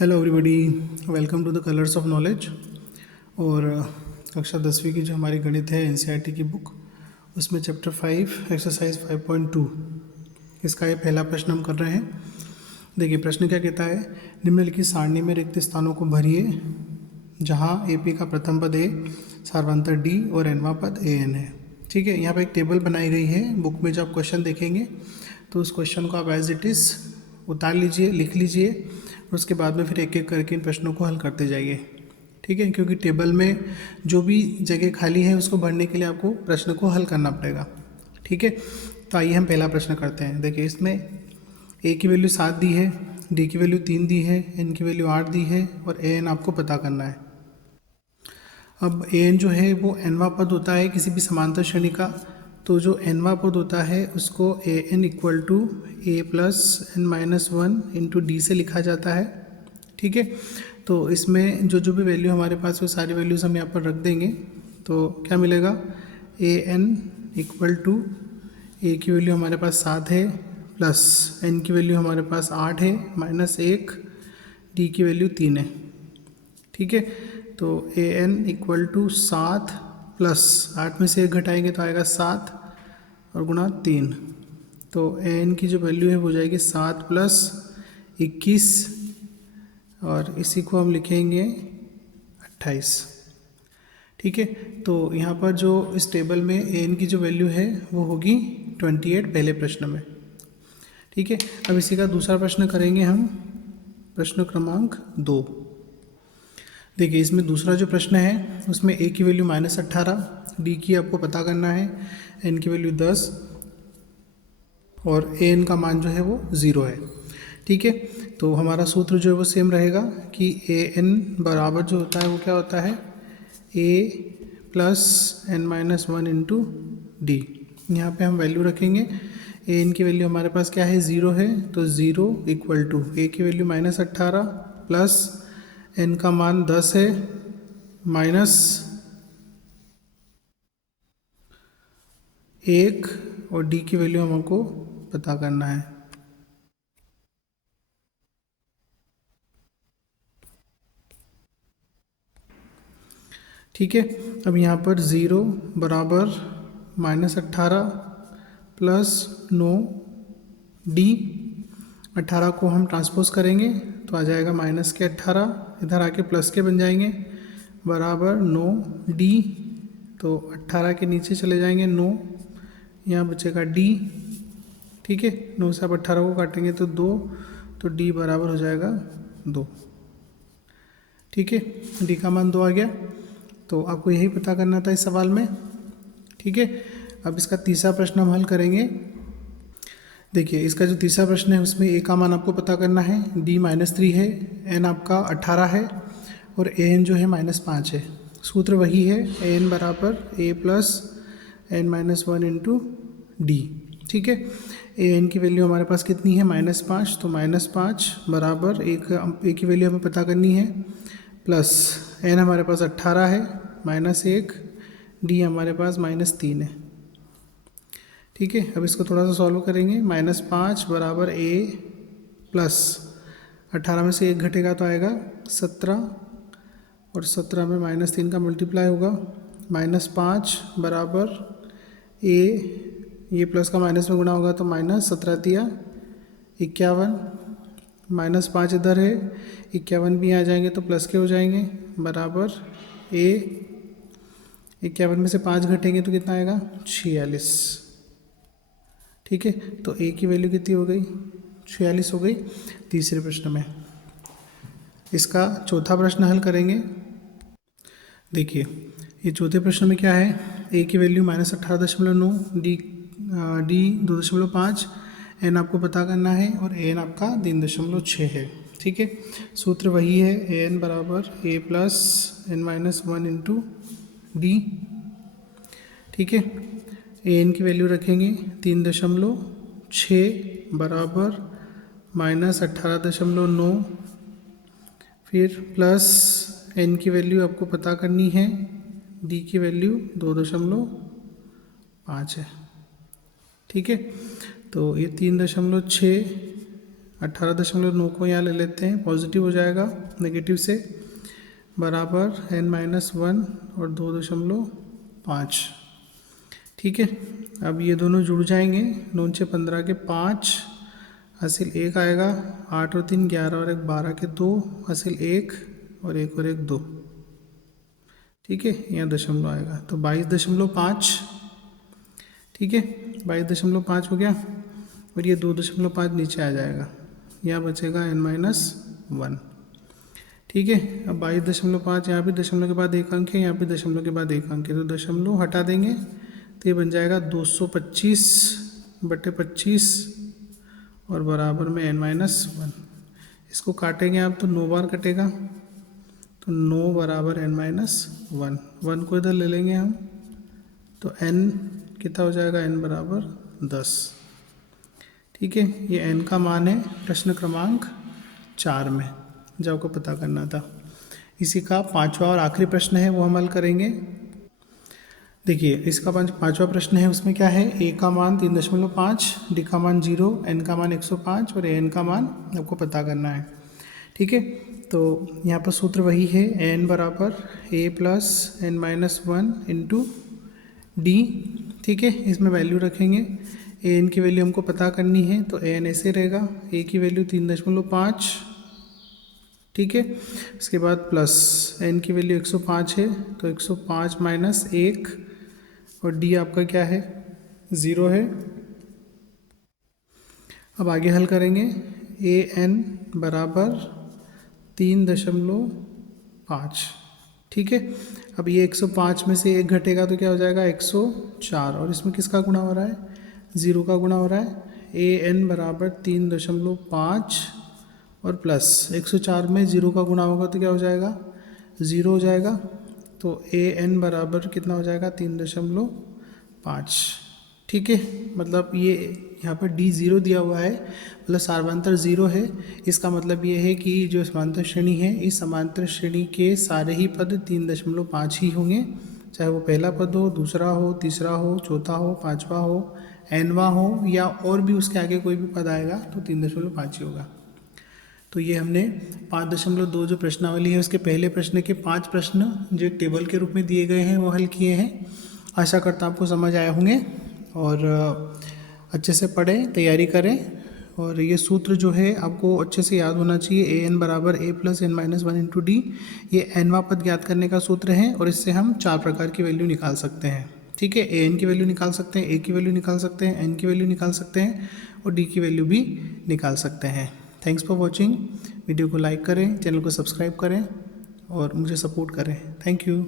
Hello everybody, welcome to the colours of knowledge. और कक्षा 10वीं की जो हमारी गणित है एनसीईआरटी की बुक, उसमें चैप्टर 5 एक्सरसाइज 5.2 इसका ये पहला प्रश्न हम कर रहे हैं। देखिए प्रश्न क्या कहता है, निम्नलिखित सारणी में रिक्त स्थानों को भरिए जहां एपी का प्रथम पद ए, सार्वंतर डी और एनवा पद ए एन है। ठीक है, यहाँ पर एक टेबल बनाई गई है। बुक में जब आप क्वेश्चन देखेंगे तो उस क्वेश्चन को आप एज इट इज़ उतार लीजिए, लिख लीजिए और उसके बाद में फिर एक एक करके इन प्रश्नों को हल करते जाइए। ठीक है, क्योंकि टेबल में जो भी जगह खाली है उसको भरने के लिए आपको प्रश्न को हल करना पड़ेगा। ठीक है, तो आइए हम पहला प्रश्न करते हैं। देखिए इसमें ए की वैल्यू 7 दी है, डी की वैल्यू 3 दी है, एन की वैल्यू 8 दी है और ए एन आपको पता करना है। अब ए एन जो है वो एनवा पद होता है किसी भी समांतर श्रेणी का। तो जो एनवा पद होता है उसको a n equal to a plus n minus 1 into d से लिखा जाता है। ठीक है, तो इसमें जो भी वैल्यू हमारे पास वो सारी वैल्यूज़ हम यहाँ पर रख देंगे। तो क्या मिलेगा, ए एन इक्वल टू ए की वैल्यू हमारे पास 7 है, प्लस एन की वैल्यू हमारे पास 8 है, माइनस 1, डी की वैल्यू 3 है। ठीक है, तो ए एन इक्वल टू 7 प्लस 8 में से 1 घटाएंगे तो आएगा 7 और गुणा 3। तो ए एन की जो वैल्यू है वो हो जाएगी 7 प्लस 21 और इसी को हम लिखेंगे 28। ठीक है, तो यहाँ पर जो इस टेबल में ए एन की जो वैल्यू है वो होगी 28 पहले प्रश्न में। ठीक है, अब इसी का दूसरा प्रश्न करेंगे हम, प्रश्न क्रमांक 2। देखिए इसमें दूसरा जो प्रश्न है उसमें ए की वैल्यू -18, डी की आपको पता करना है, एन की वैल्यू 10 और ए एन का मान जो है वो 0 है। ठीक है, तो हमारा सूत्र जो है वो सेम रहेगा कि ए एन बराबर जो होता है वो क्या होता है, a plus n minus 1 into d. यहाँ पर हम वैल्यू रखेंगे। ए एन की वैल्यू हमारे पास क्या है, 0 है, तो 0 इक्वल टू ए की वैल्यू -18 प्लस एन का मान 10 है, माइनस 1 और डी की वैल्यू हमको पता करना है। ठीक है, अब यहाँ पर 0 बराबर -18 प्लस 9 डी, 18 को हम ट्रांसपोज करेंगे तो आ जाएगा माइनस के 18, इधर आके प्लस के बन जाएंगे, बराबर 9 डी। तो 18 के नीचे चले जाएंगे 9, यहाँ बचेगा डी। ठीक है, 9 से आप 18 को काटेंगे तो 2, तो डी बराबर हो जाएगा 2। ठीक है, डी का मान 2 आ गया। तो आपको यही पता करना था इस सवाल में। ठीक है, अब इसका तीसरा प्रश्न हम हल करेंगे। देखिए इसका जो तीसरा प्रश्न है उसमें ए का मान आपको पता करना है, डी -3 है, एन आपका 18 है और ए एन जो है -5 है। सूत्र वही है, ए एन बराबर a plus n minus 1 into d. ठीक है, ए एन की वैल्यू हमारे पास कितनी है, -5, तो -5 बराबर ए की वैल्यू हमें पता करनी है, प्लस एन हमारे पास 18 है, -1, डी हमारे पास -3 है। ठीक है, अब इसको थोड़ा सा सॉल्व करेंगे। -5 बराबर ए प्लस 18 में से 1 घटेगा तो आएगा 17 और 17 में -3 का मल्टीप्लाई होगा। -5 बराबर ए, ये प्लस का माइनस में गुणा होगा तो -17 × 51, -5 इधर है, 51 भी आ जाएंगे तो प्लस के हो जाएंगे, बराबर ए, 51 में से 5 घटेंगे तो कितना आएगा, 46। ठीक है, तो ए की वैल्यू कितनी हो गई, 46 हो गई तीसरे प्रश्न में। इसका चौथा प्रश्न हल करेंगे। देखिए ये चौथे प्रश्न में क्या है, ए की वैल्यू -18.9, डी 2.5, एन आपको पता करना है और एन आपका 3.6 है। ठीक है, सूत्र वही है, ए एन बराबर a plus n minus 1 into d. ठीक है, ए एन की वैल्यू रखेंगे 3.6 बराबर -18.9, फिर प्लस एन की वैल्यू आपको पता करनी है, डी की वैल्यू 2.5 है। ठीक है, तो ये 3.6 18.9 को यहाँ ले लेते हैं, पॉजिटिव हो जाएगा नेगेटिव से, बराबर n-1 और 2.5। ठीक है, अब ये दोनों जुड़ जाएंगे, 9 से 15 के 5, हासिल 1 आएगा, 8 और 3 11 और 1 12 के 2, हासिल 1 और 1 और 1 2। ठीक है, यहाँ दशमलव आएगा तो 22.5। ठीक है, 22.5 हो गया और ये 2.5 नीचे आ जाएगा, यहाँ बचेगा n-1। ठीक है, अब 22.5, यहाँ भी दशमलव के बाद 1 अंक है, यहाँ भी दशमलव के बाद 1 अंक है, तो दशमलव हटा देंगे तो ये बन जाएगा 225/25 और बराबर में n-1। इसको काटेंगे आप तो 9 बार कटेगा, तो 9 बराबर n-1। 1 को इधर ले लेंगे हम तो n कितना हो जाएगा, n बराबर 10। ठीक है, ये n का मान है प्रश्न क्रमांक 4 में जो आपको पता करना था। इसी का 5वां और आखिरी प्रश्न है, वो हम हल करेंगे। देखिए, इसका 5वां प्रश्न है, उसमें क्या है, a का मान 3.5, d का मान 0, n का मान 105 और an का मान आपको पता करना है। ठीक है, तो यहाँ पर सूत्र वही है, n बराबर a + n-1 इंटू डी। ठीक है, इसमें वैल्यू रखेंगे, an की वैल्यू हमको पता करनी है तो an ऐसे रहेगा, a की वैल्यू 3.5। ठीक है, इसके बाद प्लस n की वैल्यू 105 है तो 105 - 1 और d आपका क्या है, 0 है। अब आगे हल करेंगे, an बराबर 3.5। ठीक है, अब ये 105 में से 1 घटेगा तो क्या हो जाएगा, 104 और इसमें किसका गुणा हो रहा है, 0 का गुणा हो रहा है। an बराबर 3.5 और प्लस 104 में 0 का गुणा होगा तो क्या हो जाएगा, 0 हो जाएगा। तो an बराबर कितना हो जाएगा, 3.5। ठीक है, मतलब ये यहाँ पर d 0 दिया हुआ है, मतलब सार्वंतर 0 है। इसका मतलब ये है कि जो समांतर श्रेणी है, इस समांतर श्रेणी के सारे ही पद 3.5 ही होंगे, चाहे वो पहला पद हो, दूसरा हो, तीसरा हो, चौथा हो, पाँचवा हो, nवां हो या और भी उसके आगे कोई भी पद आएगा तो 3.5 ही होगा। तो ये हमने 5.2 जो प्रश्नावली है उसके पहले प्रश्न के 5 प्रश्न जो एक टेबल के रूप में दिए गए हैं वो हल किए हैं। आशा करता आपको समझ आए होंगे और अच्छे से पढ़ें, तैयारी करें। और ये सूत्र जो है आपको अच्छे से याद होना चाहिए, an बराबर a + n-1 इंटू डी। ये nवां पद ज्ञात करने का सूत्र है और इससे हम 4 प्रकार की वैल्यू निकाल सकते हैं। ठीक है, an की वैल्यू निकाल सकते हैं, a की वैल्यू निकाल सकते हैं, n की वैल्यू निकाल सकते हैं और d की वैल्यू भी निकाल सकते हैं। Thanks for watching. वीडियो को लाइक करें, चैनल को सब्सक्राइब करें और मुझे सपोर्ट करें। Thank you.